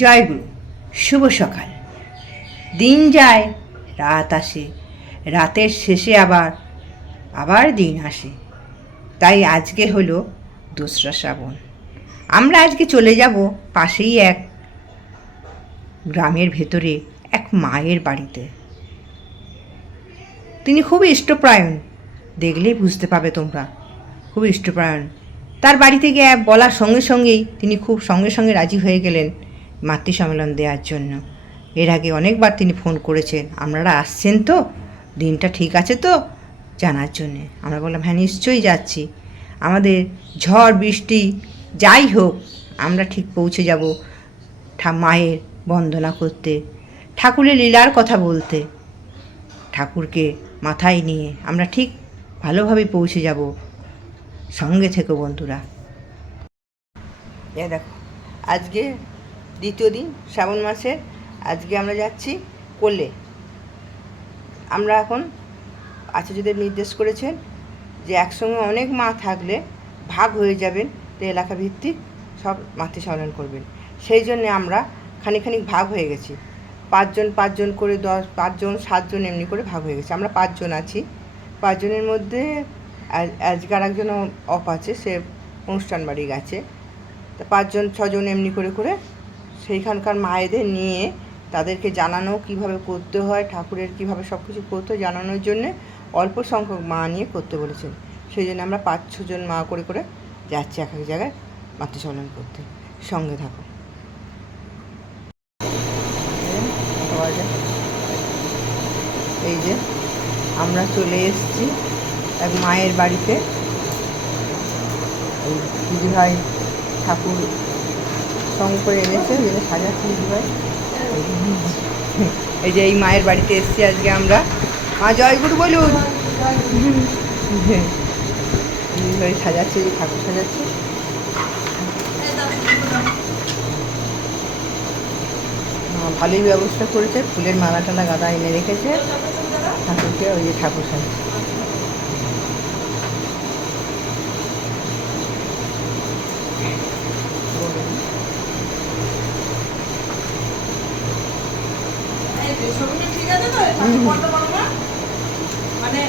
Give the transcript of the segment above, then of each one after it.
জয়গুরু। শুভ সকাল। দিন যায়, রাত আসে, রাতের শেষে আবার দিন আসে। তাই আজকে হলো 2রা শ্রাবণ। আমরা আজকে চলে যাব পাশেই এক গ্রামের ভেতরে এক মায়ের বাড়িতে। তিনি খুব ইষ্টপ্রায়ণ, দেখলেই বুঝতে পাবে তোমরা, খুব ইষ্টপ্রায়ণ। তার বাড়িতে গিয়ে বলার সঙ্গে সঙ্গেই তিনি খুব সঙ্গে সঙ্গে রাজি হয়ে গেলেন মাতৃ সম্মেলন দেওয়ার জন্য। এর আগে অনেকবার তিনি ফোন করেছেন, আপনারা আসছেন তো, দিনটা ঠিক আছে তো, জানার জন্যে। আমরা বললাম হ্যাঁ নিশ্চয়ই যাচ্ছি, আমাদের ঝড় বৃষ্টি যাই হোক আমরা ঠিক পৌঁছে যাব মায়ের বন্দনা করতে, ঠাকুরের লীলার কথা বলতে। ঠাকুরকে মাথায় নিয়ে আমরা ঠিক ভালোভাবে পৌঁছে যাব। সঙ্গে থেকো বন্ধুরা। এ দেখো, আজকে দ্বিতীয় দিন শ্রাবণ মাসের। আজকে আমরা যাচ্ছি কোলে। আমরা এখন আচার্যদেব নির্দেশ করেছেন যে একসঙ্গে অনেক মা থাকলে ভাগ হয়ে যাবেন, তো এলাকা ভিত্তিক সব মাতৃ সম্মেলন করবেন। সেই জন্যে আমরা খানিক ভাগ হয়ে গেছি। 5 জন করে 5 জন 7 জন এমনি করে ভাগ হয়ে গেছে। আমরা 5 জন আছি। 5 জনের মধ্যে আজকে আর একজন অফ আছে, সে অনুষ্ঠান বাড়ি গেছে। তা 5 জন 6 জন এমনি করে সেইখানকার মায়েদের নিয়ে তাদেরকে জানানো কিভাবে করতে হয়, ঠাকুরের কিভাবে সব কিছু করতে হয় জানানোর জন্যে অল্প সংখ্যক মা নিয়ে করতে বলেছেন। সেই জন্য আমরা 5-6 জন মা করে যাচ্ছি এক এক জায়গায় মাতৃ সম্মেলন করতে। সঙ্গে থাকো। এই যে আমরা চলে এসেছি এক মায়ের বাড়িতে। এই দিদিভাই ঠাকুর সঙ্গে করে এনেছে, যেন সাজাচ্ছি দিদিভাই। এই যে এই মায়ের বাড়িতে এসেছি আজকে আমরা। মা জয়গুরু বলুন। দিদিভাই সাজাচ্ছে, যে ঠাকুর সাজাচ্ছে। ভালোই ব্যবস্থা করেছে, ফুলের মালা টালা গাদা এনে রেখেছে ঠাকুরকে। ওই যে ঠাকুর সাজাচ্ছে। ঠিক আছে তো, মানে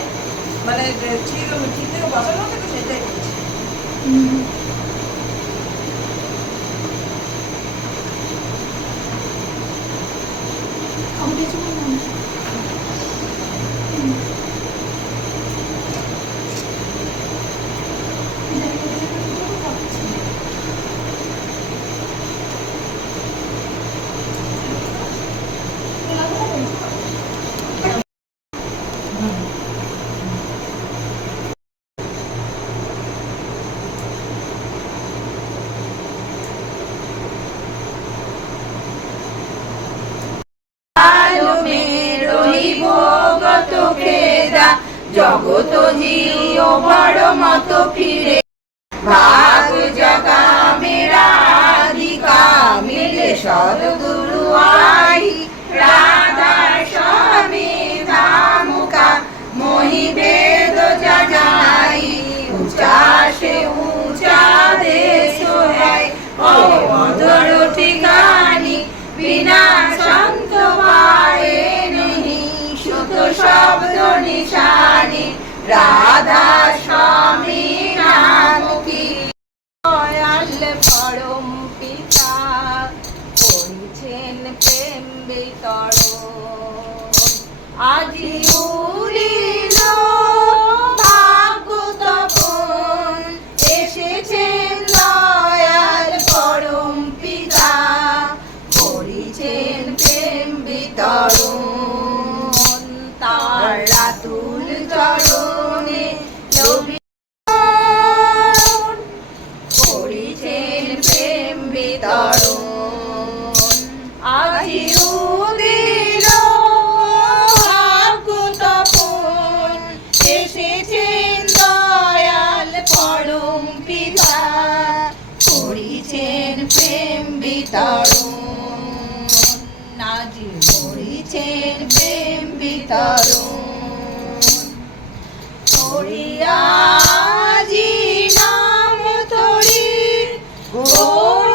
মানে ঠিক থেকে বসানো থাকে সেটাই বলছি। জগত জিও বড় মত ফিরে, ভাগ জগা মেরা আদিকা মিলে সদগুরু আই, রাধা স্বামী ধামুকা মহি বেদ জানাই, উঁচা সে উঁচা দেশ হয় অধর ঠিকানি, বিনা সন্ত পায়ে নেহি সুত শব্দ নিশানি, রাধা স্বামী নাম কি দয়াল পরম পিতা করেছেন প্রেম বিতরণ, আজি উদিল ভাগ্য তপন, এসেছেন দয়াল পরম পিতা করেছেন প্রেম বিতরণ, তার রাতুল চরণে করেছেন প্রেম বিতরণ, আজি উদিল ভাগ্য তপন, এসেছেন দয়াল পরম পিতা করেছেন প্রেম বিতরণ, আজি করেছেন প্রেম বিতরণ, করিয়াজি নাম তরি গোর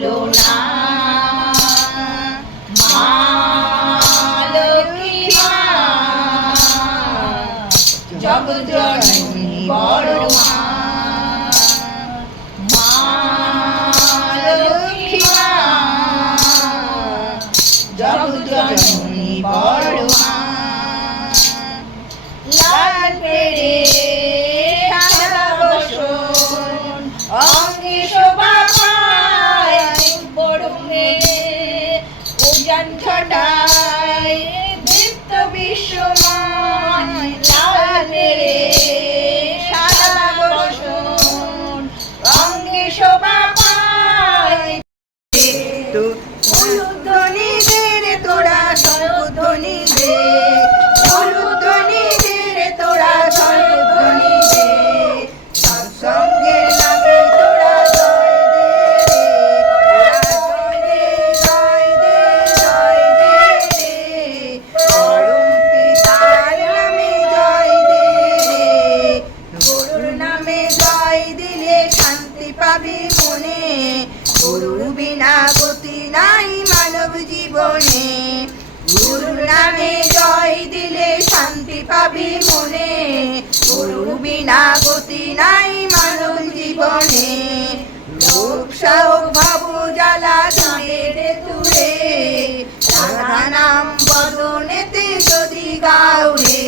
তুলনা মা লক্ষ্মী মা জগৎ জননী বড় মা মা লক্ষ্মী মা জগৎ জননী বড় মা লাল পেড়ে সাদা বসন অঙ্গে শোভা পায় বড় মেয়ে উজান ছটায় দীপ্ত বিশ্বময় লাল পেড়ে সাদা বসন অঙ্গে শোভা পায় তো উলুধ্বনি দে রে তোরা শঙ্খধ্বনি দে উলুধ্বনি দে রে তোরা শঙ্খধ্বনি দে সৎসঙ্গে লাগে তোরা জয় দে রে জয় দে রে পরম পিতার নামে জয় দে রে গুরুর নামে জয় দিলে শান্তি পাবি মনে গুরু বিনা গতি নাই মানব জীবনে গুরুর নামে জয় দিলে শান্তি পাবি মনে গুরু বিনা গতি নাই মানব জীবনে লোক সাহক ভাবু জ্বালা দূরে রে দূরে রাধা নাম বদনেতে যদি গাউরে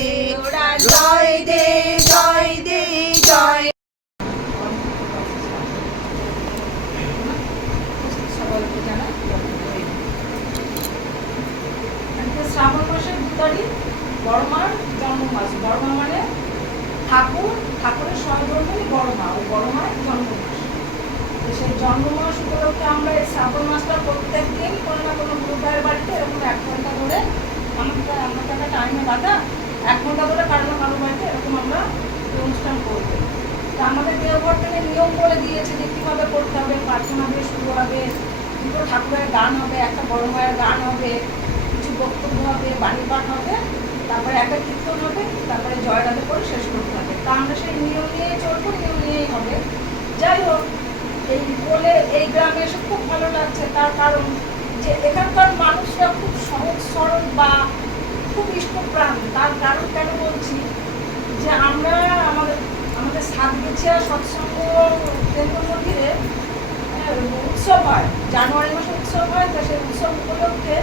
জয় দে জয় দে জয় সবাইকে জানাই শ্রাবণ মাসের 2 তারিখ বড় মার জন্ম মাস। বড় মা মানে ঠাকুরের সহধর্মিনী বড় মা, ওই বড় মায়ের জন্ম মাস। তো সেই জন্ম মাস উপলক্ষে আমরা এই শ্রাবণ মাসটা প্রত্যেক দিন কোনো না কোনো গুরু ভাইয়ের বাড়িতে এরকম 1 ঘন্টা ধরে আমাদের একটা টাইমে বাঁধা 1 ঘন্টা ধরে কারো কারো বাড়িতে এরকম আমরা অনুষ্ঠান করবো। তা আমাদের দেববর্তনের নিয়ম বলে দিয়েছে যে কীভাবে করতে হবে। প্রার্থনা দিয়ে শুরু হবে, 2টো ঠাকুরের গান হবে, একটা বড় মায়ের গান হবে, কিছু বক্তব্য হবে, বাণী পাঠ হবে, তারপরে একটা কীর্তন হবে, তারপরে জয় রাধে করে শেষ করতে হবে। তা আমরা সেই নিয়ম নিয়েই চলবো, নিয়ম নিয়েই হবে। যাই হোক, এই গ্রামে এসে খুব ভালো লাগছে। তার কারণ যে এখানকার মানুষরা খুব সহজ সরল বা খুব ইষ্টপ্রাণ। তার কারণ কেন বলছি, যে আমরা আমাদের সাতগেছিয়া সৎসঙ্গ কেন্দ্র মন্দিরে উৎসব হয়, জানুয়ারি মাসে উৎসব হয়। তো সেই উৎসব উপলক্ষে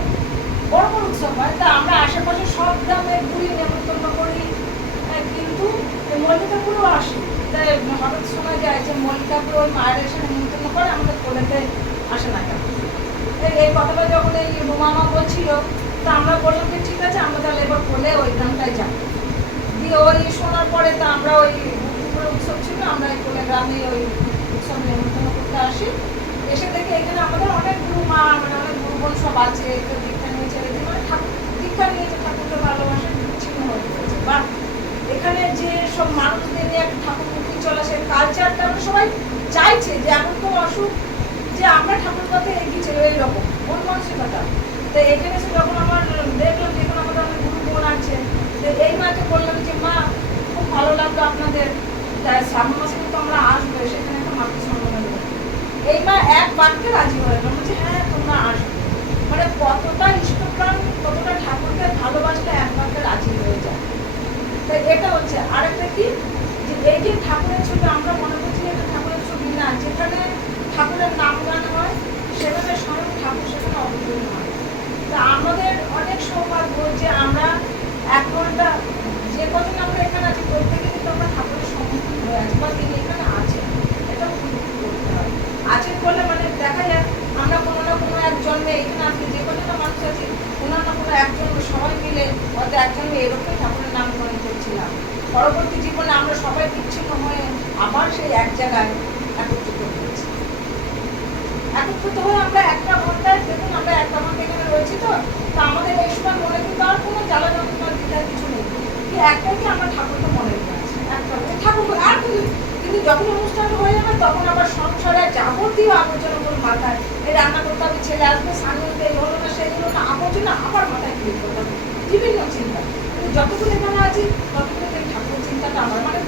বড় বড় উৎসব হয়। তা আমরা আশেপাশে সব গ্রামে ঘুরি, নেমন্তন্ন করি, কিন্তু মল্লিকাপুরও আসি। তাই হঠাৎ শোনা যায় যে মল্লিকাপুর ওই মায়ের এসে নেমন্তন্ন করে, আমাদের কোলেতে আসে না কেন। এই কথাটা যখন এই রুমামা বলছিল, তা আমরা বললাম যে ঠিক আছে, আমরা তাহলে এবার কোলে ওই গ্রামটায় যাই। দিয়ে ওই শোনার পরে তা আমরা ওই উৎসব ছিল, আমরা এই কোলে গ্রামে ওই উৎসব নেমন্তন্ন করতে আসি। এসে দেখে এখানে আমাদের অনেক গুরু মা, মানে অনেক গুরু বোন সব আছে। কেউ দীক্ষা নিয়েছে, মানে ঠাকুর দীক্ষা নিয়েছে, ঠাকুরকে ভালোবাসে, বিচ্ছিন্ন হয়ে গেছে। বা এখানে যে সব মানুষদের নিয়ে একটা ঠাকুরমুখী চলা, সেই কালচারটা আমরা সবাই চাইছে যে এমন কোনো অসুখ যে আমরা ঠাকুর পথে এগিয়ে চলে, এইরকম মন মানসিকতা। তো এখানে এসে যখন আমার দেখলাম যে এখন আমাদের অনেক গুরু বোন আছে, তো এই মাকে বললাম যে মা, খুব ভালো লাগলো আপনাদের, তাই শ্রাবণ মাসে কিন্তু আমরা আসবো, সেখানে একটা মাতৃ সম্মেলন হবে। এই মা এক বাক্যে রাজি হয়ে গেল যে হ্যাঁ তোমরা আসবে। মানে কতটা ইষ্টপ্রাণ, কতটা ঠাকুরকে ভালোবাসলে এক বাক্যে রাজি হয়ে যায়। তো এটা হচ্ছে আরেকটা কি, যে এই যে ঠাকুরের ছবি, আমরা মনে করছি এটা ঠাকুরের ছবি না, যেখানে ঠাকুরের নাম গান হয় সেখানে স্বয়ং ঠাকুর সেখানে অবতীর্ণ হয়। তা আমাদের অনেক সৌভাগ্য যে আমরা 1 ঘন্টা যে কদিন আমরা এখানে আছি, প্রত্যেকে কিন্তু আমরা ঠাকুরের সম্মুখীন হয়ে আছি, বা তিনি এখানে আছেন। এটা উপলব্ধি করতে হয়। আছেন বলে মানে দেখা যায় আমরা কোনো না কোনো এক জন্মে এখানে আজকে যে কতটা মানুষ আছে, কোনো না কোনো একজন সবাই মিলে হয়তো একজন্মে এরকম ঠাকুরের নাম গ্রহণ করছিলাম। পরবর্তী জীবনে আমরা সবাই বিচ্ছিন্ন হয়ে আবার সেই এক জায়গায় একত্রিত হয়েছি। একত্রিত হয়ে আমরা 1টা ঘন্টায়, দেখুন আমরা 1টা ঘন্টা এখানে রয়েছি। তো আমাদের এই সময় মনে কিন্তু আর কোনো জ্বালা যন্ত্রণা দিদার কিছু নেই, কি একটাই কি আমরা ঠাকুরকে মনে রেখে আছি, একটা ঠাকুর। আর কিন্তু যখন অনুষ্ঠানটা হয়ে যাবে তখন আবার সংসারে যাবতীয় আবর্জনা মাথায়, এই রান্না করতে হবে, ছেলে আসবে, সামনে এই হলো না, সেই হলো না, আবর্জনা আবার মাথায় ক্লিক করতে হবে, বিভিন্ন চিন্তা। কিন্তু যতক্ষণ এখানে আছি ততক্ষণ এই ঠাকুরের চিন্তাটা আমার, মানে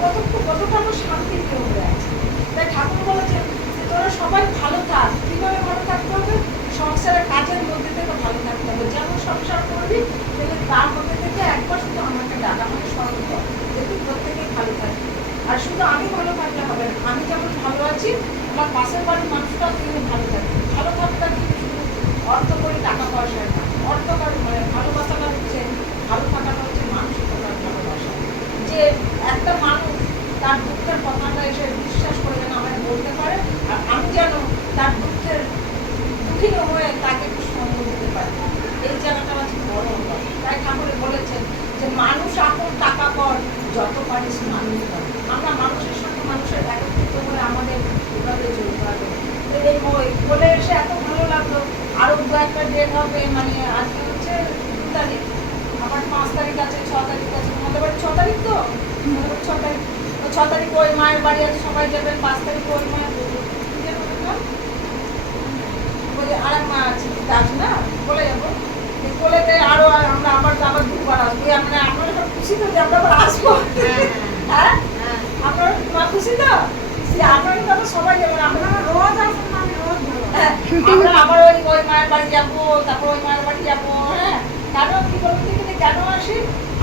কতটা আমরা শান্তি প্রিয় হয়ে আছি। তাই ঠাকুর বলেছেন যে তোরা সবাই ভালো থাক, কীভাবে ভালো থাকতে হবে? সংসারের কাজের মধ্যে থেকে ভালো থাকতে হবে। যেমন সংসার করবি তাহলে তার মধ্যে থেকে একবার শুধু আমাকে ডাক, আমাকে স্মরণ কর, দেখবি প্রত্যেকেই ভালো থাকবে। আর শুধু আমি ভালো থাকলে হবে না, আমি যেমন ভালো আছি আমার পাশের বাড়ির মানুষটাও কিন্তু ভালো থাকবে। ভালো থাকাটা কিন্তু শুধু অর্থ করে টাকা পয়সায় না, অর্থকার মানে ভালোবাসাটা হচ্ছে, ভালো থাকাটা হচ্ছে মানসিকতার ভালোবাসা। যে একটা মানুষ তার দুঃখের কথাটা এসে বিশ্বাস করে যেন আমায় বলতে পারে, আর আমি যেন তার দুঃখের দুঃখিত হয়ে তাকে একটু সঙ্গ দিতে পারি, এই জায়গাটা হচ্ছে বড় ব্যাপার। তাই ঠাকুরে বলেছেন যে মানুষ আপন টাকা কর, যত পারিস মানুষ কর। আমরা মানুষের সঙ্গে মানুষের একত্রিত হয়ে আমাদের এভাবে চলতে হবে। এই বলে এসে এত ভালো লাগলো। আরো দু একটা ডেট হবে, মানে আজকে হচ্ছে 2 তারিখ, আমার 5 তারিখ আছে, 6 তারিখ আছে। তোমাদের বাড়ি 6 তারিখ তো? 6 তারিখ, 6 তারিখ ওই মায়ের বাড়ি আছে, সবাই যাবেন। 5 তারিখ ওই মায়ের আর এক মা আছে গাছ না, বলে যাবো কোলেতে। আরো আমরা আবার 2বার আসবো। মানে আপনারা সব খুশি তো যে আমরা আবার আসবো? হ্যাঁ, আপনারা মা খুশি তো? আপনারা কিন্তু আবার সবাই যাবেন। আপনারা রোজ আসেন না? আমি রোজ আমরা আবার ওই মায়ের বাড়ি যাবো, তারপর ওই মায়ের বাড়ি যাবো। হ্যাঁ, কেন কি বলুন দেখি, কেন আসি?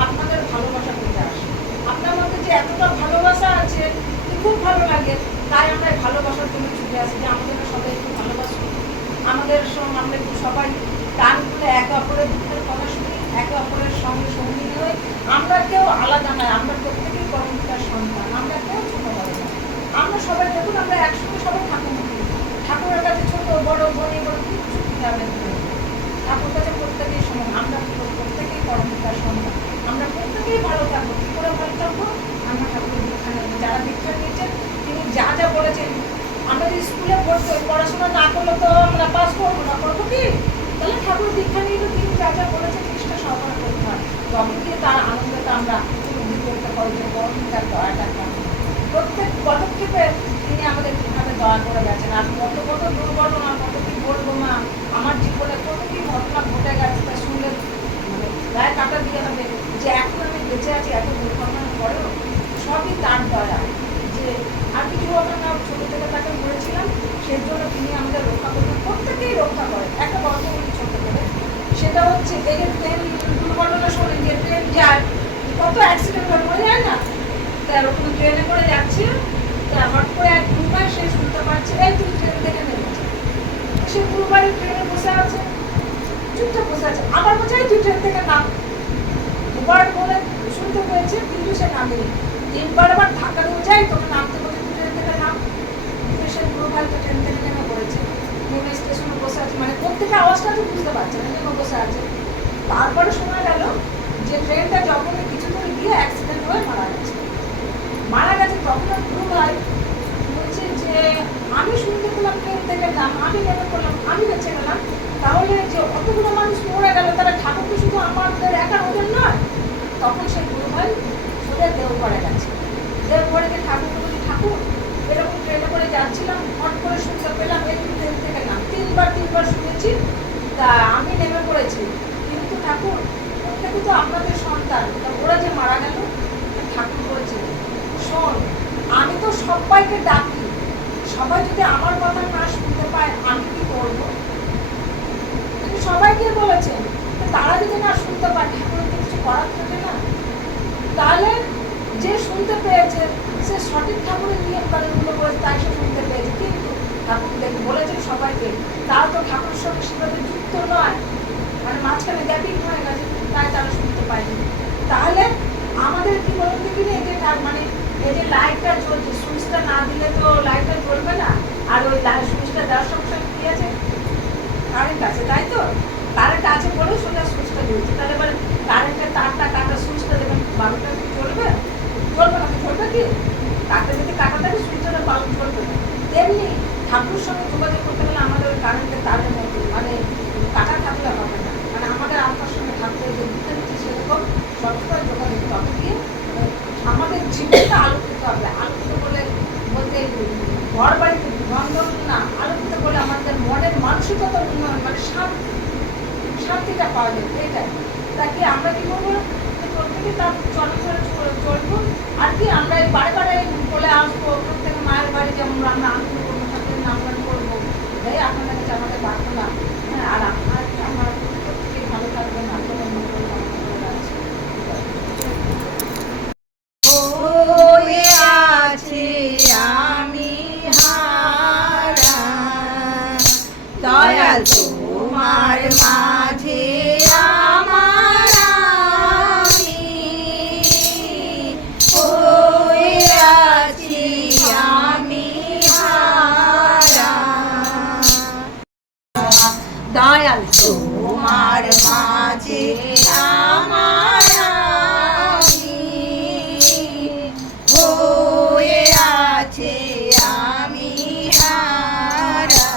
আপনাদের ভালোবাসা পেতে আসি। আপনার মধ্যে যে এতটা ভালোবাসা আছে, খুব ভালো লাগে। তাই আমরা ভালোবাসার জন্য ছুটে আসি, যে আমাদের সবাই একটু ভালোবাসি। আমাদের আমরা একটু সবাই কান খুলে একে অপরের দুঃখের কথা শুনি, একে অপরের সঙ্গে সঙ্গী হয়ে। আমরা কেউ আলাদা নয়, আমরা প্রত্যেকেই কর্মকার সন্তান, আমরা কেউ ছোট বড় নয়। আমরা সবাই দেখুন, আমরা একসঙ্গে সবাই ঠাকুরের কাছে ছোট বড় বড়ি বড় কিচ্ছু যাবে না। ঠাকুর কাছে প্রত্যেকেই সমান, আমরা প্রত্যেকেই কর্মকার সন্তান, আমরা প্রত্যেকেই ভালো থাকবো। কি করে ভালো থাকবো? আমরা ঠাকুরের দীক্ষা নেব। যারা দীক্ষা নিয়েছেন তিনি যা যা বলেছেন, আমরা যদি স্কুলে পড়াশোনা না করলে তো আমরা পাস করবো না, করবো কি? তাহলে ঠাকুর দীক্ষা নিয়ে তো তিনি যা যা বলেছেন নিষ্ঠা সহকারে করতে হয়, তবে গিয়ে তার আনন্দটা আমরা উপলব্ধি করতে পারি যে তার দয়াটা কেমন। প্রত্যেক পদক্ষেপে তিনি আমাদের কীভাবে দয়া করে গেছেন। আর কত কত দুর্ঘটনা, কত কি বলবো মা, আমার জীবনে কত কি ঘটনা ঘটে গেছে, তা শুনলে মানে গায়ে কাটা দিয়ে হবে যে এখন আমি বেঁচে আছি এত দুর্ঘটনার পরেও, সবই তার দয়া। যে আর কিছু হবে না, ছোটো থেকে তাকে বলেছিলাম, সেই জন্য তিনি আমাদের রক্ষা করবেন, প্রত্যেকেই রক্ষা করেন। একটা গল্প বলি ছোট করে, সেটা হচ্ছে এই যে ট্রেন দুর্ঘটনা শোনেন, যে ট্রেন যায়, কত অ্যাক্সিডেন্ট হয়ে যায় না? তা ওরকম ট্রেনে করে যাচ্ছে, তা হট করে এক গুরুবার সে শুনতে পাচ্ছে, এই তুই ট্রেন থেকে নেমেছে। সে গুরুবারের ট্রেনে বসে আছে, চুপচাপ বসে আছে। আবার বলছে তুই ট্রেন থেকে নাম। দুবার বলে শুনতে পেয়েছে, কিন্তু সে নামেনি। 3বার আবার ধাক্কা দিয়ে যাই, তোকে নামতে বলে তুই ট্রেন থেকে নাম। সে গুরুবার তো ট্রেন থেকে নেমে পড়েছে, নেমে স্টেশনে বসে আছে, মানে প্রত্যেকটা আওয়াজটা তো বুঝতে পারছে না, নেমে বসে আছে। তারপরে শোনা গেল যে ট্রেনটা যখন কিছু দূর গিয়ে অ্যাক্সিডেন্ট হয়ে মারা গেছে। তখন গুরু ভাই বলছে যে আমি শুনতে পেলাম ট্রেন থেকে নাম, আমি নেমে পড়লাম, আমি বেঁচে গেলাম, তাহলে যে অতগুলো মানুষ মরে গেল, তারা ঠাকুর তো শুধু আমাদের একা ওদের নয়। তখন সেই গুরু ভাই সোজা দেওঘরে গেছে। দেওঘরে গিয়ে ঠাকুরকে বলি, ঠাকুর এরকম ট্রেনে করে যাচ্ছিলাম, হট করে শুনতে পেলাম এই ট্রেন থেকে নাম। 3বার শুনেছি, তা আমি নেমে পড়েছি, কিন্তু ঠাকুর প্রত্যেকে তো আপনাদের সন্তান, তা ওরা যে মারা গেল। ঠাকুর বলছে, শোন, আমি তো সবাইকে ডাকি, সবাই যদি আমার কথা না শুনতে পায় আমি কি করবো? তিনি সবাইকে বলেছেন, তারা যদি না শুনতে পায় ঠাকুর তো কিছু করার থাকে না। তাহলে যে শুনতে পেয়েছে সে সঠিক ঠাকুরের নিয়ম কানুনগুলো করেছে, তাই সে শুনতে পেয়েছে। কিন্তু ঠাকুর দেখে বলেছেন সবাইকে, তারা তো ঠাকুরের সঙ্গে সেভাবে যুক্ত নয়, মানে মাঝখানে গ্যাপিং হয়ে গেছে, তাই তারা শুনতে পায়নি। তাহলে আমাদের কি বলুন দেখি, এই যে মানে এই যে লাইটটা জ্বলছে, সুইচটা না দিলে তো লাইটটা জ্বলবে না। আর ওই সুইচটা দেওয়ার সঙ্গে সঙ্গে কি আছে, কারেন্ট আছে, তাই তো? কারেন্ট আছে বলে সোজা সুইচটা জ্বলছে। তাহলে এবার কারেন্টের তারটা কাটা, সুইচটা দেবেন, বাল্বটা কি জ্বলবে? জ্বলবে না। জ্বলবে কি? তারটা যদি কাটা থাকে সুইচটা বাল্ব জ্বলবে না। তেমনি ঠাকুরের সঙ্গে যোগাযোগ করতে গেলে আমাদের ওই কারেন্টের তারের মতো মানে কাটা থাকলে হবে না। মানে আমাদের আত্মার সঙ্গে ঠাকুরের যে দিতে নিচ্ছে সেরকম সবসময় যোগাযোগ করতে গিয়ে আমাদের জীবনটা আলোকিত হবে। আলোকিত বলে বলতে ঘর বাড়িতে বন্ধন না, আলোকিত বলে আমাদের মনের মানসিকতা উন্নয়ন, মানে শান্তিটা পাওয়া যাবে, এটাই। তাকে আমরা কি করবো, প্রত্যেকে তার চলাফেরা চলবো। আর কি আমরা বারে বারে বলে আসবো, প্রত্যেকে মায়ের বাড়ি যেমন আমরা আনন্দ করবো, ঠাকুরের নামগান করবো, এই আপনাদের কাছে আমাদের প্রার্থনা, হ্যাঁ, আর আমার প্রত্যেকে ভালো থাকবেন, আপনাদের মঙ্গল কামনা করে রাখছি। হয়ে আছি আমি হারা, দয়াল তোমার মাঝে আমার আমি হয়ে আছি আমি হারা, দয়াল তোমার মাঝে আমার আমি হয়ে আছে আমি হারা,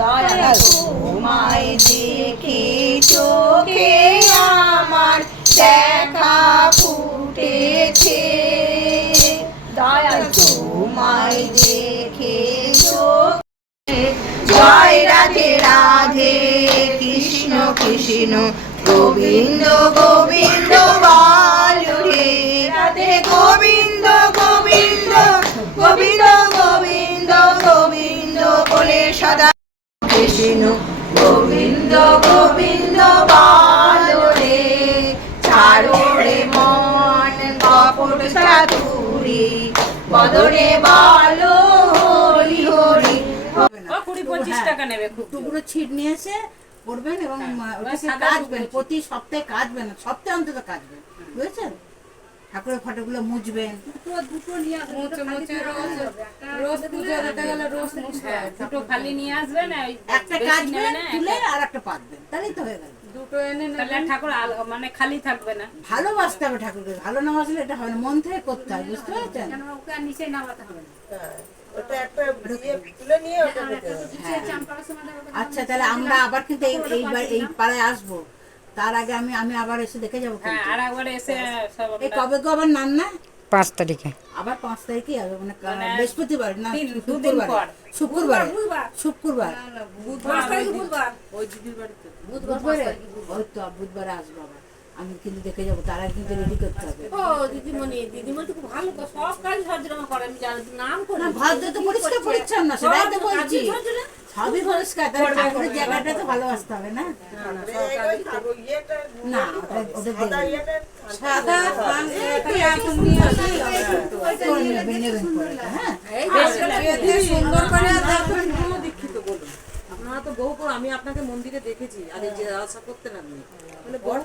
দয়াল তোমায় দেখে চোখে আমার দেখা ফুটেছে, দয়াল তোমায় দেখে চোখে জয় রাধে রাধে কৃষ্ণ কৃষ্ণ গোবিন্দ গোবিন্দ বলো রে রাধে গোবিন্দ গোবিন্দ গোবিন্দ গোবিন্দ গোবিন্দ বলে সদা কৃষ্ণ গোবিন্দ গোবিন্দ বলো রে, ছাড়ো রে মন কপট চাতুরি বদনে বলো হরি হরি। 20-25 টাকা নেবে খুব। টুকরো ছিট নিয়ে এসে করবেন এবং ওটাকে সাদা কাচবেন, টুকরো প্রতি সপ্তাহে কাচবেন, সপ্তাহে অন্তত কাচবেন, বুঝেছেন? ঠাকুরের ফটোগুলো মুছবেন। রোজ পুজো দিতে গেলে রোজ মুছতে হয়। দুটো খালি নিয়ে আসবেন, ওই একটা বেশি কাচবেন নেবে না, তুলে আর একটা পাতবেন, তাহলেই তো হয়ে গেল। দুটো এনে তাহলে ঠাকুর মানে খালি থাকবে না। ভালোবাসতে হবে ঠাকুরকে, ভালো না বাসলে এটা হবে না, মন থেকে করতে হয়, বুঝতে পারছেন? ওকে আর নিচে নামাতে হবে না। আচ্ছা, তাহলে আমরা আবার কিন্তু এইবার এই পাড়ায় আসবো, তার আগে আমি আবার এসে দেখে যাবো। হ্যাঁ, আর একবার এসে সব এই কবে গো আবার নাম না? 5 তারিখে। আবার 5 তারিখে আসবো, মানে মানে বৃহস্পতিবার না দুদিন পর। শুক্রবার শুক্রবার ওই দিদির বাড়িতে বুধবারে, ওই তো বুধবারে আসবো আবার। আমি কিন্তু দেখে যাবো, তার আগে কিন্তু রেডি করতে হবে। দিদিমণি তো খুব ভালো, সব কাজ ভদ্রমা করে, আমি নাম করে না, ভদ্র তো পরিষ্কার পরিচ্ছন্ন, সেটাই তো বলছি, সবই পরিষ্কার, তাহলে ঠাকুরের জায়গাটা তো ভালোবাসতে হবে না? না, ওটা দেবেন। সাদা নেবেন করে, হ্যাঁ। সুন্দর করে দীক্ষিত বলুন, আপনারা তো বহু পর, আমি আপনাকে মন্দিরে দেখেছি, আগে যে আশা করতেন আপনি, মানে বড়